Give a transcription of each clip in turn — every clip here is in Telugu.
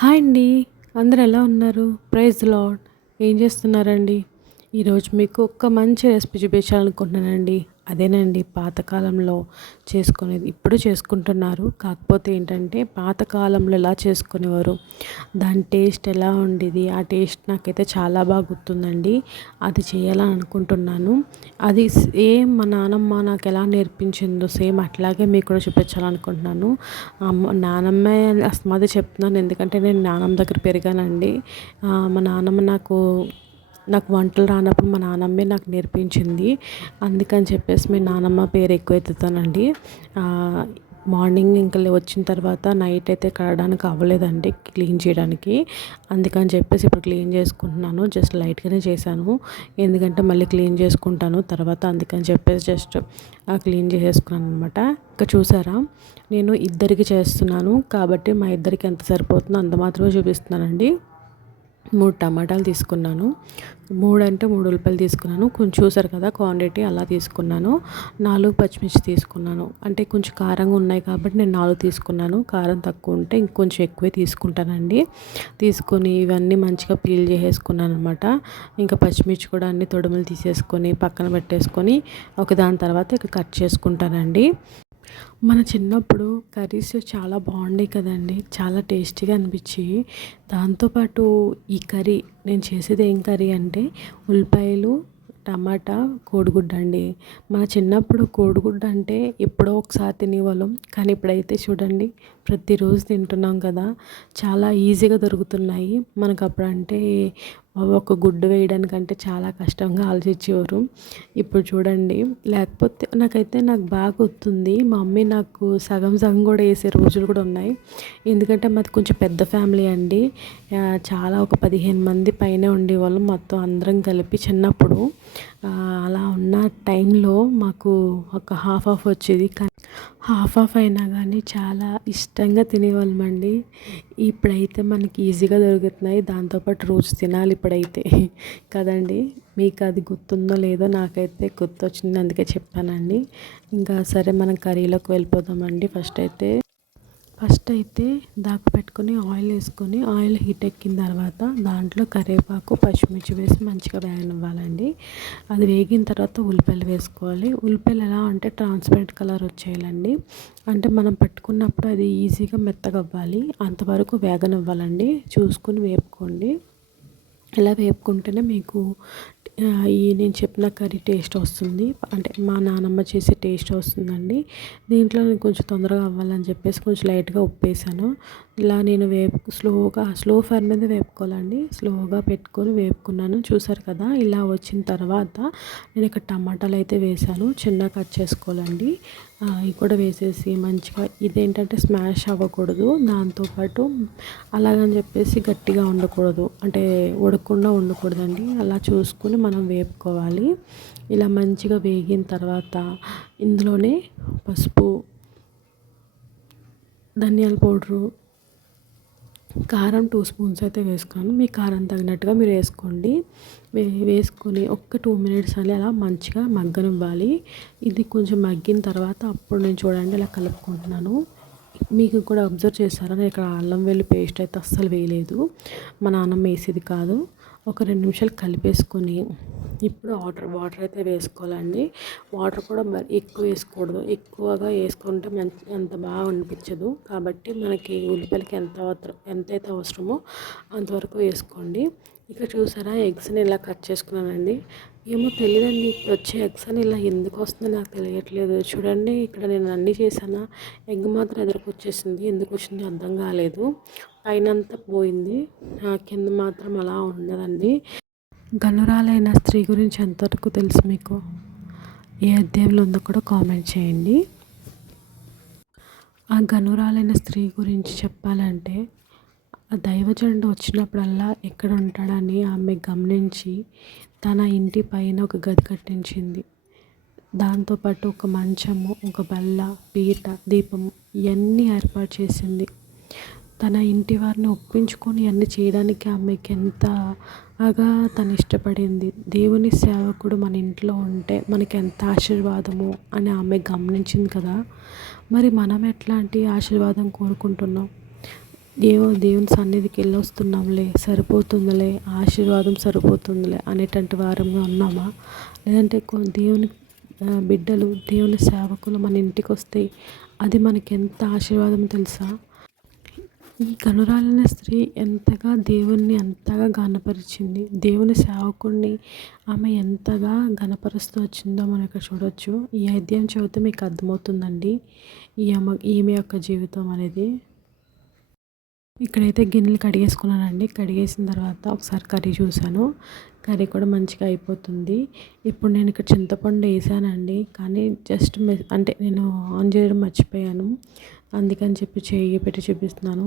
హాయ్ అండి. అందరు ఎలా ఉన్నారు? Praise Lord. ఏం చేస్తున్నారండి? ఈరోజు మీకు ఒక మంచి రెసిపీ చూపించాలనుకుంటున్నానండి. అదేనండి పాతకాలంలో చేసుకునేది ఇప్పుడు చేసుకుంటున్నారు. కాకపోతే ఏంటంటే పాతకాలంలో ఎలా చేసుకునేవారు. దాని టేస్ట్ ఎలా ఉండేది ఆ టేస్ట్ నాకైతే చాలా బాగా గుర్తుందండి. అది చేయాలని అనుకుంటున్నాను. అది సేమ్ మా నానమ్మ నాకు ఎలా నేర్పించిందో సేమ్ అట్లాగే మీకు కూడా చూపించాలనుకుంటున్నాను అమ్మ నానమ్మ అస్మాది చెప్తున్నాను ఎందుకంటే నేను నానమ్మ దగ్గర పెరిగానండి. మా నానమ్మ నాకు నాకు వంటలు రానప్పుడు మా నానమ్మే నాకు నేర్పించింది. అందుకని చెప్పేసి మీ నానమ్మ పేరు ఎక్కువ ఎత్తుతానండి. మార్నింగ్ ఇంకా వచ్చిన తర్వాత నైట్ అయితే కడడానికి అవ్వలేదండి క్లీన్ చేయడానికి. అందుకని చెప్పేసి ఇప్పుడు క్లీన్ చేసుకుంటున్నాను. జస్ట్ లైట్గానే చేశాను. ఎందుకంటే మళ్ళీ క్లీన్ చేసుకుంటాను. తర్వాత అందుకని చెప్పేసి జస్ట్ క్లీన్ చేసేసుకున్నాను అనమాట ఇంకా చూసారా? నేను ఇద్దరికి చేస్తున్నాను. కాబట్టి మా ఇద్దరికి ఎంత సరిపోతుందో అంత మాత్రమే చూపిస్తున్నానండి. మూడు టమాటాలు తీసుకున్నాను. మూడు అంటే మూడు ఉల్లిపాయలు తీసుకున్నాను. కొంచెం చూసారు కదా క్వాంటిటీ అలా తీసుకున్నాను. నాలుగు పచ్చిమిర్చి తీసుకున్నాను. అంటే కొంచెం కారంగా ఉన్నాయి కాబట్టి నేను నాలుగు తీసుకున్నాను. కారం తక్కువ ఉంటే ఇంకొంచెం ఎక్కువే తీసుకుంటానండి. తీసుకొని ఇవన్నీ మంచిగా పీల్ చేసేసుకున్నాను అనమాట ఇంకా పచ్చిమిర్చి కూడా అన్ని తొడుములు తీసేసుకొని పక్కన పెట్టేసుకొని ఒక దాని తర్వాత ఇక కట్ చేసుకుంటానండి. మన చిన్నప్పుడు కర్రీస్ చాలా బాగుండే కదండి. చాలా టేస్టీగా అనిపించి దాంతోపాటు ఈ కర్రీ నేను చేసేది ఏం కర్రీ అంటే ఉల్లిపాయలు టమాటా కోడిగుడ్డ అండి. మన చిన్నప్పుడు కోడిగుడ్డ అంటే ఎప్పుడో ఒకసారి తినేవాళ్ళం. కానీ ఇప్పుడైతే చూడండి ప్రతిరోజు తింటున్నాం కదా. చాలా ఈజీగా దొరుకుతున్నాయి. మనకు అప్పుడు అంటే ఒక గుడ్డు వేయడానికంటే చాలా కష్టంగా ఆలోచించేవారు. ఇప్పుడు చూడండి లేకపోతే నాకైతే నాకు బాగా గుర్తుంది మా మమ్మీ నాకు సగం సగం కూడా వేసే రోజులు కూడా ఉన్నాయి. ఎందుకంటే మాది కొంచెం పెద్ద ఫ్యామిలీ అండి. చాలా ఒక పదిహేను మంది పైన ఉండేవాళ్ళం మొత్తం అందరం కలిపి చిన్నప్పుడు. అలా ఉన్న టైంలో మాకు ఒక హాఫ్ ఆఫ్ వచ్చేది. హాఫ్ హాఫ్ అయినా కానీ చాలా ఇష్టంగా తినేవాళ్ళమండి. ఇప్పుడైతే మనకి ఈజీగా దొరుకుతున్నాయి. దాంతోపాటు రోజు తినాలి ఇప్పుడైతే. కదండి? మీకు అది గుర్తుందో లేదో నాకైతే గుర్తొచ్చింది. అందుకే చెప్పానండి. ఇంకా సరే మనం కర్రీలోకి వెళ్ళిపోదామండి ఫస్ట్ అయితే. ఫస్ట్ అయితే దాకా పెట్టుకొని ఆయిల్ వేసుకొని ఆయిల్ హీట్ ఎక్కిన తర్వాత దాంట్లో కరివేపాకు పచ్చిమిర్చి వేసి మంచిగా వేగనివ్వాలండి అది వేగిన తర్వాత ఉల్లిపాయలు వేసుకోవాలి. ఉల్లిపాయలు ఎలా అంటే ట్రాన్స్పరెంట్ కలర్ వచ్చేయాలండి. అంటే మనం పెట్టుకున్నప్పుడు అది ఈజీగా మెత్తగా అవ్వాలి. అంతవరకు వేగనివ్వాలండి. చూసుకుని వేపుకోండి. ఇలా వేపుకుంటేనే మీకు ఈ నేను చెప్పిన కర్రీ టేస్ట్ వస్తుంది. అంటే మా నానమ్మ చేసే టేస్ట్ వస్తుందండి. దీంట్లో నేను కొంచెం తొందరగా అవ్వాలని చెప్పేసి కొంచెం లైట్గా ఉప్పు వేసాను ఇలా నేను వేపు స్లోగా స్లో ఫైర్ మీద వేపుకోవాలండి. స్లోగా పెట్టుకొని వేపుకున్నాను. చూసారు కదా ఇలా వచ్చిన తర్వాత నేను ఇక్కడ టమాటాలు అయితే వేసాను చిన్నగా కట్ చేసుకోవాలండి. ఇవి కూడా వేసేసి మంచిగా ఇదేంటంటే స్మాష్ అవ్వకూడదు. దాంతోపాటు అలాగని చెప్పేసి గట్టిగా ఉండకూడదు. అంటే ఉడకకుండా ఉండకూడదండి. అలా చూసుకుని మనం వేపుకోవాలి. ఇలా మంచిగా వేగిన తర్వాత ఇందులోనే పసుపు ధనియాల పౌడరు కారం టూ స్పూన్స్ అయితే వేసుకున్నాను. మీ కారం తగినట్టుగా మీరు వేసుకోండి. వేసుకొని ఒక్క టూ మినిట్స్ అని అలా మంచిగా మగ్గనివ్వాలి. ఇది కొంచెం మగ్గిన తర్వాత అప్పుడు నేను చూడండి ఇలా కలుపుకుంటున్నాను. మీకు కూడా అబ్జర్వ్ చేస్తారా నేను ఇక్కడ అల్లం వెల్లి పేస్ట్ అయితే అస్సలు వేయలేదు. మా నాన్నమ్మ వేసేది కాదు. ఒక రెండు నిమిషాలు కలిపేసుకొని ఇప్పుడు వాటర్ వాటర్ అయితే వేసుకోవాలండి. వాటర్ కూడా మరి ఎక్కువ వేసుకోకూడదు. ఎక్కువగా వేసుకుంటే మంచి అంత బాగా అనిపించదు. కాబట్టి మనకి ఉల్లిపాయలకి ఎంత ఎంతైతే అవసరమో అంతవరకు వేసుకోండి. ఇక్కడ చూసారా ఎగ్స్ని ఇలా కట్ చేసుకున్నానండి. ఏమో తెలియదండి వచ్చే ఎగ్స్ అని ఇలా ఎందుకు వస్తుందో నాకు తెలియట్లేదు. చూడండి ఇక్కడ నేను అన్నీ చేశానా? ఎగ్ మాత్రం ఎదురుకు వచ్చేసింది. ఎందుకు వచ్చింది అర్థం కాలేదు. పైన అంతా పోయింది కింద మాత్రం అలా ఉండదండి. గనురాలైన స్త్రీ గురించి ఎంతవరకు తెలుసు మీకు? ఏ అధ్యాయంలో ఉందో కూడా కామెంట్ చేయండి. ఆ గనురాలైన స్త్రీ గురించి చెప్పాలంటే ఆ దైవజనుడు వచ్చినప్పుడల్లా ఎక్కడ ఉంటాడని ఆమె గమనించి తన ఇంటి పైన ఒక గది కట్టించింది. దాంతోపాటు ఒక మంచము ఒక బల్ల పీట దీపము ఇవన్నీ ఏర్పాటు చేసింది. తన ఇంటి వారిని ఒప్పించుకొని అన్ని చేయడానికి ఆమెకి ఎంత బాగా తను ఇష్టపడింది. దేవుని సేవకుడు మన ఇంట్లో ఉంటే మనకి ఎంత ఆశీర్వాదము అని ఆమె గమనించింది కదా. మరి మనం ఎట్లాంటి ఆశీర్వాదం కోరుకుంటున్నాం? దేవు దేవుని సన్నిధికి వెళ్ళొస్తున్నాంలే సరిపోతుందిలే ఆశీర్వాదం సరిపోతుందిలే అనేటువంటి వారంగా ఉన్నామా? లేదంటే దేవుని బిడ్డలు దేవుని సేవకులు మన ఇంటికి వస్తే అది మనకి ఎంత ఆశీర్వాదం తెలుసా? ఈ కనురాలిన స్త్రీ ఎంతగా దేవుణ్ణి అంతగా గనపరిచింది దేవుని సేవకుడిని ఆమె ఎంతగా గనపరుస్తూ వచ్చిందో మనం ఇక్కడ చూడవచ్చు ఈ అధ్యాయం చదివితే మీకు అర్థమవుతుందండి. ఈ అమ్మ ఈమె యొక్క జీవితం అనేది. ఇక్కడైతే గిన్నెలు కడిగేసుకున్నానండి. కడిగేసిన తర్వాత ఒకసారి కర్రీ చూశాను. కర్రీ కూడా మంచిగా అయిపోతుంది. ఇప్పుడు నేను ఇక్కడ చింతపండు వేసానండి. కానీ జస్ట్ అంటే నేను ఆన్ చేయడం మర్చిపోయాను. అందుకని చెప్పి చేయి పెట్టి చూపిస్తున్నాను.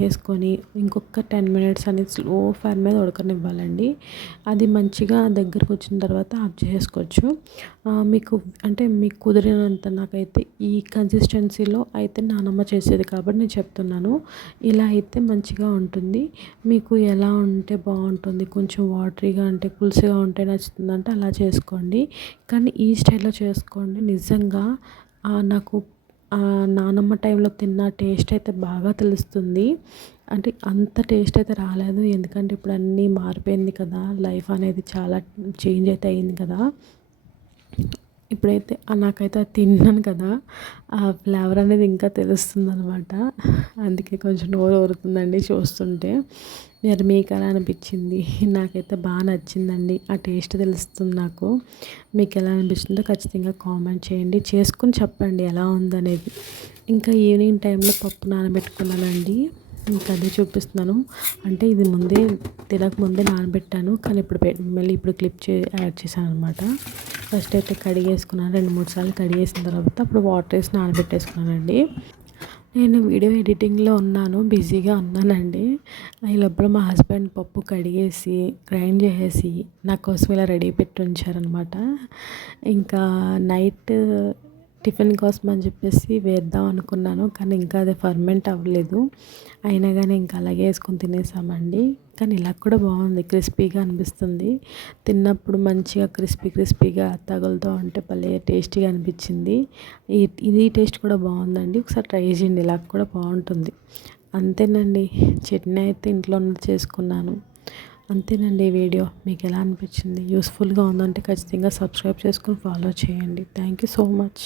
వేసుకొని ఇంకొక టెన్ మినిట్స్ అనేది స్లో ఫైర్ మీద ఉడకనివ్వాలండి. అది మంచిగా దగ్గరకు వచ్చిన తర్వాత ఆఫ్ చేసుకోవచ్చు. మీకు అంటే మీకు కుదిరినంత నాకైతే ఈ కన్సిస్టెన్సీలో అయితే నానమ్మ చేసేది కాబట్టి నేను చెప్తున్నాను. ఇలా అయితే మంచిగా ఉంటుంది. మీకు ఎలా ఉంటే బాగుంటుంది. కొంచెం వాటరీగా అంటే పులుసుగా ఉంటే నచ్చుతుందంటే అలా చేసుకోండి. కానీ ఈ స్టైల్లో చేసుకోండి. నిజంగా నాకు నానమ్మ టైంలో తిన్న టేస్ట్ అయితే బాగా తెలుస్తుంది. అంటే అంత టేస్ట్ అయితే రాలేదు. ఎందుకంటే ఇప్పుడు అన్నీ మారిపోయింది కదా. లైఫ్ అనేది చాలా చేంజ్ అయితే అయింది కదా. ఇప్పుడైతే నాకైతే అది తిన్నాను కదా. ఆ ఫ్లేవర్ అనేది ఇంకా తెలుస్తుంది అనమాట అందుకే కొంచెం నోరు ఊరుతుందండి చూస్తుంటే. మరి మీకు ఎలా అనిపించింది? నాకైతే బాగా నచ్చిందండి. ఆ టేస్ట్ తెలుస్తుంది నాకు. మీకు ఎలా అనిపిస్తుందో ఖచ్చితంగా కామెంట్ చేయండి. చేసుకుని చెప్పండి ఎలా ఉందనేది. ఇంకా ఈవినింగ్ టైంలో పప్పు నానబెట్టుకున్నానండి. ఇంకా అదే చూపిస్తున్నాను. అంటే ఇది ముందే తినక ముందే నానబెట్టాను. కానీ ఇప్పుడు మళ్ళీ ఇప్పుడు క్లిప్ చే యాడ్ చేశాను అనమాట ఫస్ట్ అయితే కడిగేసుకున్నాను రెండు మూడు సార్లు కడిగేసిన తర్వాత అప్పుడు వాటర్ వేసి నానబెట్టేసుకున్నానండి. నేను వీడియో ఎడిటింగ్లో ఉన్నాను బిజీగా ఉన్నానండి. ఈ లోపల మా హస్బెండ్ పప్పు కడిగేసి గ్రైండ్ చేసేసి నా కోసం ఇలా రెడీ పెట్టి ఉంచారనమాట ఇంకా నైట్ టిఫిన్ కోసం అని చెప్పేసి వేద్దాం అనుకున్నాను కానీ ఇంకా అది ఫర్మెంట్ అవ్వలేదు. అయినా కానీ ఇంకా అలాగే వేసుకొని తినేసామండి. కానీ ఇలా కూడా బాగుంది క్రిస్పీగా అనిపిస్తుంది. తిన్నప్పుడు మంచిగా క్రిస్పీ క్రిస్పీగా తగులుతూ ఉంటే భలే టేస్టీగా అనిపించింది. ఇది టేస్ట్ కూడా బాగుందండి. ఒకసారి ట్రై చేయండి ఇలా కూడా బాగుంటుంది. అంతేనండి చట్నీ అయితే ఇంట్లో ఉన్నది చేసుకున్నాను. అంతేనండి ఈ వీడియో. మీకు ఎలా అనిపించింది? యూస్ఫుల్గా ఉందంటే ఖచ్చితంగా సబ్స్క్రైబ్ చేసుకుని ఫాలో చేయండి. Thank you so much.